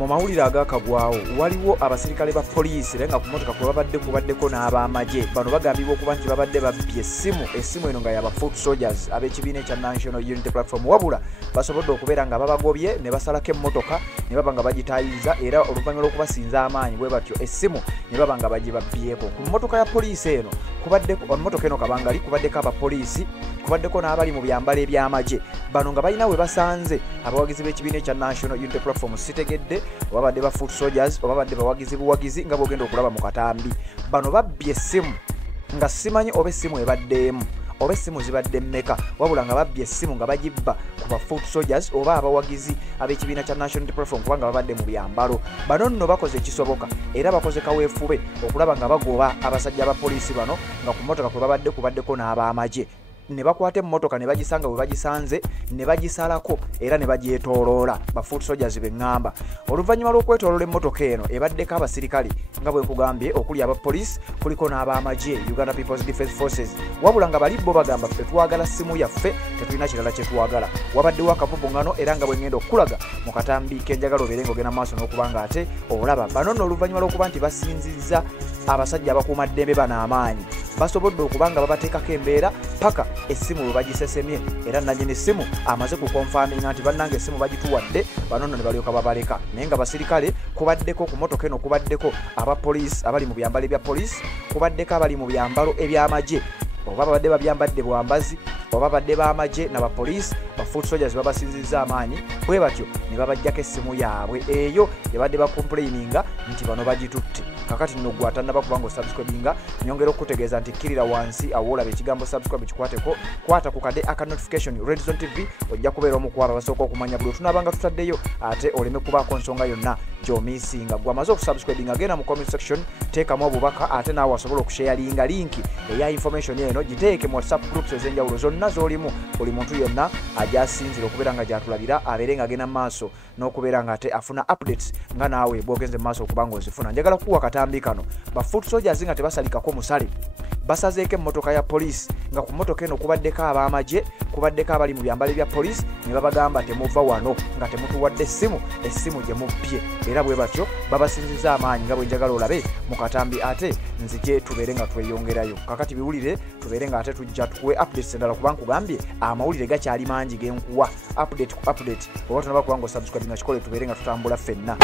mu mawulire agakagwawo waliwo abasirikale ba poliisi nga ku motoka kwe kubaddeko n'ab'amagye bano bagambibwa okuba nti babadde babbye essimu eno nga yaba foot soldiers ab'ekibiina ekya National Unity Platform wabula basobodde okubeera nga babagobye ne basalako emmotoka ne baba nga bagitayiza era oluvannyuma lw'okubasinza amaanyi bwe batyo essimu ne baba nga bagibabbyeko ku mmotoka ya poliisi eno emmotoka eno kabangali kubaddeko abapoliisi kubaddeko n'abali mu byambalo eby'amagye bano nga balina we basanze abawagizi b'ekibiina ekya National Unity Platform sitegedde oba badde ba foot soldiers oba badde buwagizi nga bwogenda okulaba mu katambi bano babbye essimu nga simanyi oba essimu ebaddeemu oba essimu zibadde mmeka wabula nga babbye essimu nga bagibba ku ba foot soldiers oba abawagizi ab'ekibiina kya National Unity Platform kubanga babadde mu byambalo bano nno bakoze ekisoboka era bakoze kaweefube okulaba nga bagoba abasajja abapoliisi bano nga ku mmotoka kwe babadde kubaddeko n'ab'amagye ne bakwata emmotoka ne bagisanga bwe bagisanze ne bagisalako era ne bagyetooloola ba foot soldiers b'eŋŋamba oluvannyuma lw'okwetooloola emmotoka eno ebaddeko abasirikale nga bwe nkugambye okuli abapoliisi kuliko n'ab'amagye Uganda People's Defence Forces wabula nga bali bo bagamba ffe twagala ssimu yaffe tetulina kirala kye twagala wabaddewo akavubuŋŋano era nga bwe ngenda okukulaga mu katambi kenjagala obeere ng'ogenda maaso n'okuba nga ate olaba bano nno oluvannyuma lw'okuba nti basinzizza abasajja abakuumaddembe bano amaanyi basobodde okuba nga babateekako embeera paka essimu bwe bagisesemye era nannyini essimu amaze kukonfaminga nti bannanga essimu bagituwadde bano nno ne balyoka babaleka naye nga basirikale kubaddeko ku motoka eno kubaddeko abapoliisi abali mu byambalo ebya poliisi kubaddeko abali mu byambalo eby'amagye oba babadde babyambadde bwambazi oba badde b'amagye n'abapoliisi ba foot soldiers babasinzizza amaanyi bwe batyo ne babajjako essimu yaabwe eyo yabadde bakomplaininga nti bano bagitutte kakati nno gwatannaba kubanga osubscribinga nyongera okutegeeza nti kirira wansi awo olaba ekigambo subscribe kikwateko kwata ku kade aka notification Red Zone TV ojja kubeera omu ku abo abasooka okumanya buli tunabanga tutaddeyo ate oleme kubaako nsonga yonna gy'omiisinga gwe amaze okusubscribinga genda mu comment section teekamu obubaka ate naawe asobola okusharinga linki eya information eno giteeke mu WhatsApp groups ez'enjawulo zonna z'olimu buli muntu yenna ajasinzira okubeera nga gyatulabira abeere nga agenda mu maaso n'okubeera nga ate afuna updates nga naawe bw'ogenze mu maaso okuba ng'ozifuna njagala kuwa katambi kano ba foot soldiers nga tebasalikako musale basazeeko emmotoka ya poliisi nga ku mmotoka eno kubaddeko ab'amagye kubaddeko abali mu byambalo bya poliisi ne babagamba temuva wano nga temutuwadde essimu gye mubbye era bwe batyo babasinziza amaanyi nga bwe njagala olabe mu katambi ate nzije tubeere nga tweyongerayo kakati biwulire tubeere nga ate tujja tukuwe updates endala kuba nkugambye amawulire gakyali mangi genkuwa update ku update oba tonaba kubanga osubscribe nga kikole tubeere nga tutambula ffenna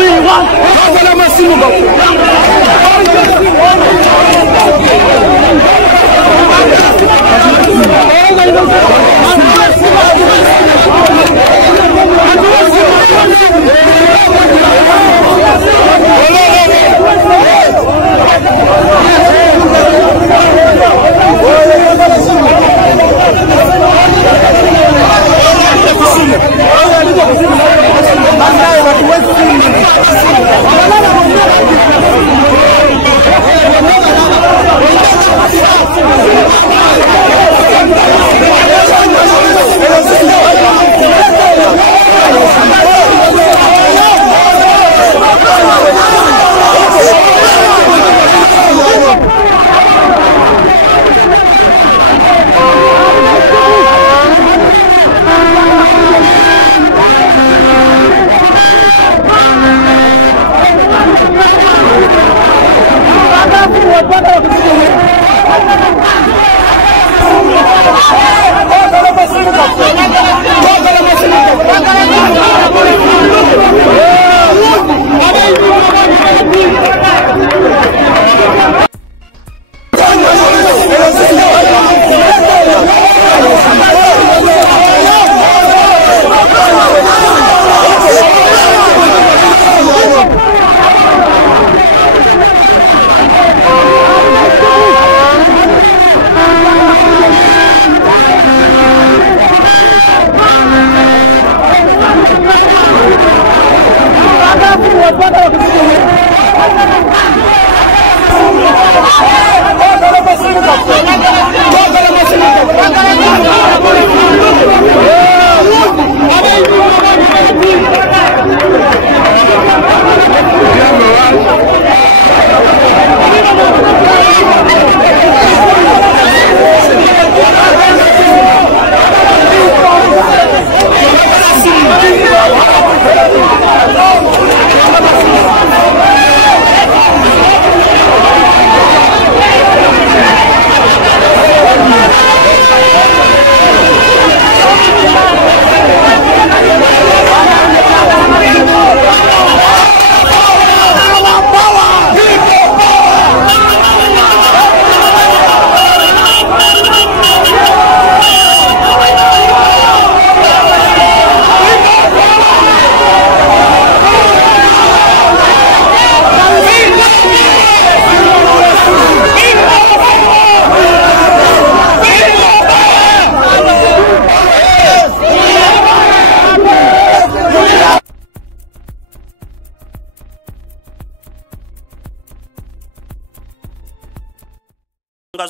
We want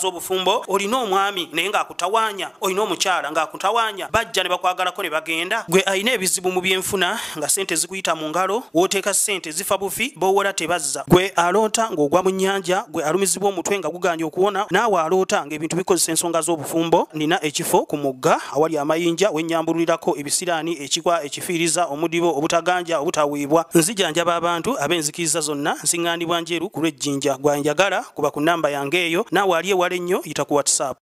Z'obufumbo olina omwami naye ng'akutawanya, olina omukyala ng'akutawanya, bajja ne bakwagalako ne bagenda. Gwe alina ebizibu mu byenfuna nga sente zikuyita mu ngalo, wooteeka sente zifa bufi b'owola tebazza. Gwe aloota ng'ogwa mu nnyanja, gwe alumizibwa omutwe nga guganja okuwona, naawe aloota ng'ebintu bikozesa ensonga z'obufumbo. Nina ekifo ku mugga awali amayinja wennyambulirako ebisiraani, ekikwa, ekifiiriza, omudibo, obutaganja, obutaweebwa. Nzijanjaba abantu ab'enzikiriza zonna, nsiŋŋaanibwa njeru ku lw'ejjinja. Gwanjagala kuba ku nnamba yange eyo, naawe ali ewala ennyo yita ku WhatsApp.